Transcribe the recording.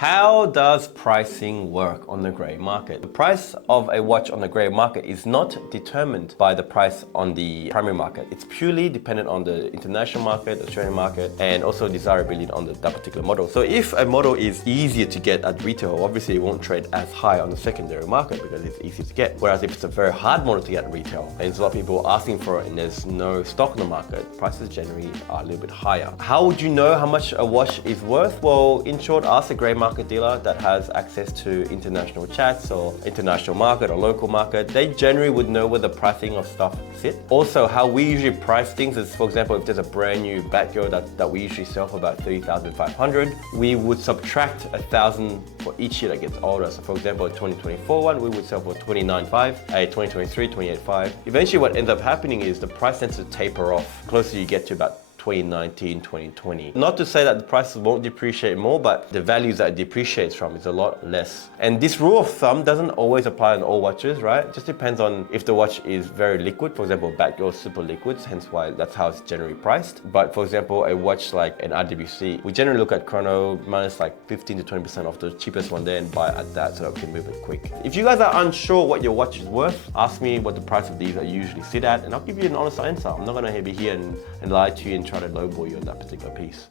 How does pricing work on the grey market? The price of a watch on the grey market is not determined by the price on the primary market. It's purely dependent on the international market, Australian market, and also desirability on that particular model. So if a model is easier to get at retail, obviously it won't trade as high on the secondary market because it's easy to get. Whereas if it's a very hard model to get at retail, and there's a lot of people asking for it and there's no stock on the market, prices generally are a little bit higher. How would you know how much a watch is worth? Well, in short, ask a grey market dealer that has access to international chats or international market or local market. They generally would know where the pricing of stuff sit. Also, how we usually price things is, for example, if there's a brand new Batgirl that we usually sell for about $3,500, we would subtract $1,000 for each year that gets older. So for example, a 2024 one, we would sell for $29,500, a 2023, $28,500. Eventually what ends up happening is the price tends to taper off closer you get to about 2019, 2020. Not to say that the prices won't depreciate more, but the values that it depreciates from is a lot less. And this rule of thumb doesn't always apply on all watches, right? It just depends on if the watch is very liquid. For example, Batgirl super liquids, hence why that's how it's generally priced. But for example, a watch like an RWC, we generally look at chrono minus like 15 to 20% off the cheapest one there and buy at that so that we can move it quick. If you guys are unsure what your watch is worth, ask me what the price of these are usually sit at and I'll give you an honest answer. I'm not gonna be here and lie to you and try to lowball you on that particular piece.